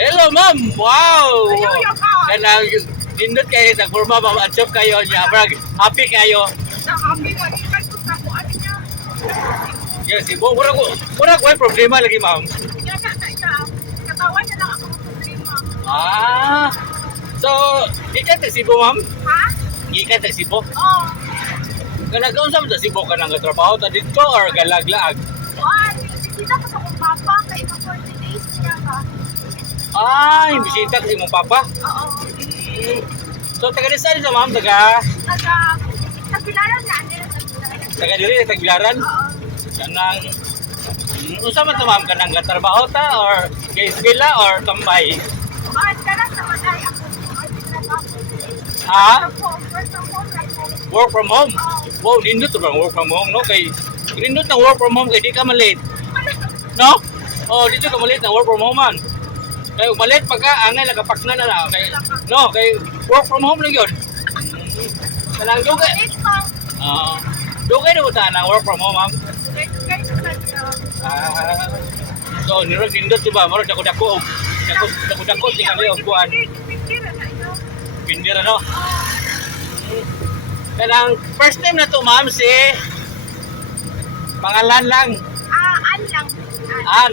Hello, ma'am. Wow. Ayaw yung ka. Kanang nindot kayo nagporma ma'am at shop kayo niya. Brag, happy kayo. Sa kami, manikan ko sa kuan niya. Yes, ibo mura ko may problema lagi, ma'am. Yan na siya. Katawan niya lang ako ng problema. Ah. So, gikan ta Cebu, ma'am? Ha? Gikan ta Cebu. Oo. Kanagaon sa Cebu ka nang trabaho ta dito or galaglaag? Kuan, bisita ko sa kong papa. Kaya ito 40 days niya ka. Ay, bisita ka sa imong papa. Oo. So, taga saan sa ma'am? Taga Nagbilaran na. taga diri Tagbilaran. Oo. Kanang unsa man to ma'am kanang trabaho ta or kay eskwela or tambay? Kuan, karas naman ay ako. Ha? Ako, first of all, right now. Work from home. Wow, nindot to ba work from home no kay nindot na work from home kay di ka malate. No? Oh, dito ka malate na work from home man. Kay malate pagka angay nagapakna na na kay no kay work from home lang yun. Kanang dugay. Dugay na uta na work from home ma'am. So nirog nindot di ba maro dako-dako di kami og kuan. Pindir ano? Kanang first name na to ma'am si pangalan lang An lang. An.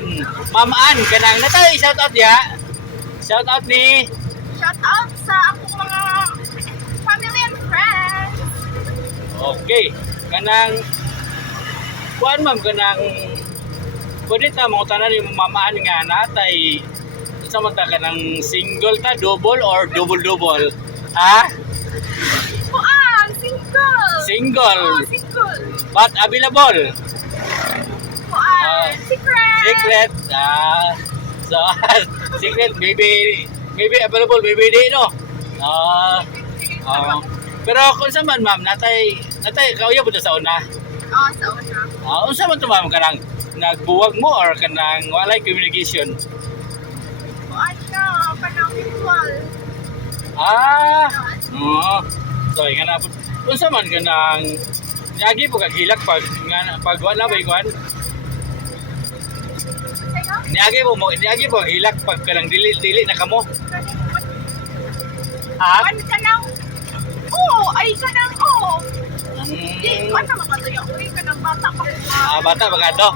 Ma'am An kanang natay shout out ya. Shout out ni Shout out sa akong mga family and friends. okay. Kanang kuan ma'am kanang pwede ta mo tanan ni Ma'am An nga natay sa man ta kanang single ta double or double. Ha? Kuan, single. Single. Oh, single. But available. Kuan, secret. Secret. So, secret, maybe available, maybe di, no? Pero kung sa man, ma'am, natay, kauya po sa una. Oh, sa una. Unsa man to, ma'am, kanang nagbuwag mo or kanang walay communication? Kuan na, kanang visual. So, nga na po. Unsa man kanang yagi po kaghilak pag wala ba ikuan? Niagi po hilak pag kanang dili na kamo. Ha? Kuan kanang, ay kanang, Di, kuan na mga to yung, kanang bata pa. Bata ba to?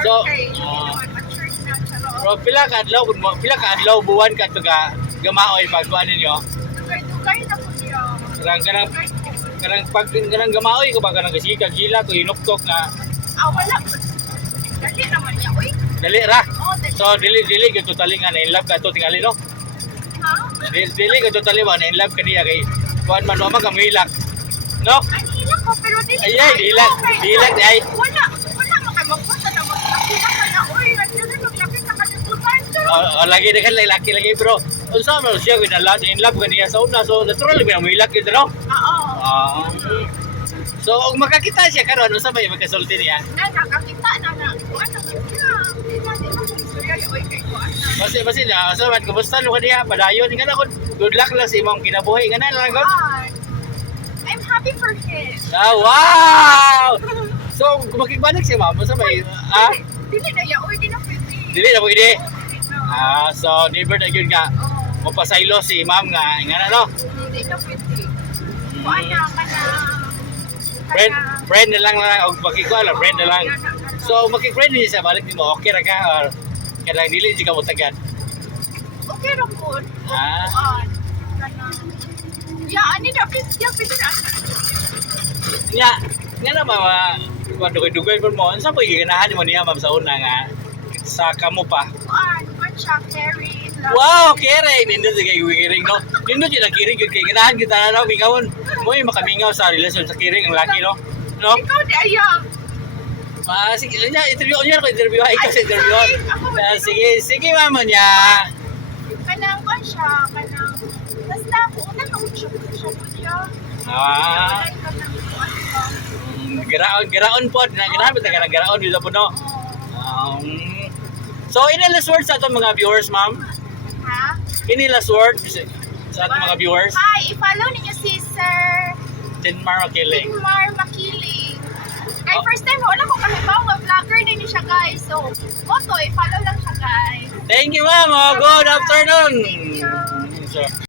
So, Matured na, charo. Bro, pila ka adlaw buwan ka to ka gamaoy pag kuan ninyo? Dugay na po siya. Kanang pag gamaoy ko ba kanang kasi kagila ko inuktok nga Wala. Dali naman niya, uy. dali ra. Dali. So dili ka totally nga na in love ka to tingali no? Ha? Dili ka totally ba na in love ka niya kay kuan man wa man ka mahilak. No? Ay, hilak ko, pero dili. Ay, hilak ay. Wala makay magpunta na magpakita ka na, uy, nandun maglapit sa kalibutan. Lagi na kan laki lagi pero unsa man siya with in love ka niya sa una so natural ba mahilak gid no? Oo. So, kung makakita siya karon ano sa may magkasulti niya? Nakakita na. Kuan na siya. Di na istorya yung uy kay kuan na. Basi na, so man kumusta no kaniya padayon nga na ko good luck lang sa imong kinabuhi nga na lang gud. I'm happy for him. Wow! So, kung makigbalik siya ma'am, sa may Dili na ya, uy, di na pwede. dili na pwede. Oo, So never na yun nga mapasaylo si ma'am nga na no. Di na pwede. Kuan na ka na. Friend na lang og makikuha lang, friend na lang. So makik-friend niya sa balik mo, okay ra ka or kadang dili di ka mo tagad. Okay ra po. Ya, ani dapat pwede na. Nga na mama, kung dugay-dugay po mo, saan po giganahan mo niya ma'am sa una nga sa kamo pa? Kuan siya, caring. Wow, kere, nindot sa kay kiring no. Nindot yung kiring kay ganahan kita na no, mingawon. Mo yung makamingaw sa relasyon sa kiring ang laki no. No? Ikaw di ayang. Sige, interview ay kasi interview. Sige mama niya. Kanang kuan siya, kanang basta una nung siya. Garaon po, ganahan mo taga garaon dito po no. So, any last words sa atong mga viewers, ma'am? Ha? Any last words sa ating mga viewers? Hi, i-follow ninyo si Sir Tinmar Makiling. Ay, first time, wala ko kahibaw nga vlogger din siya guys. So, i-follow lang siya guys. Thank you, ma'am. Oh, good afternoon. So,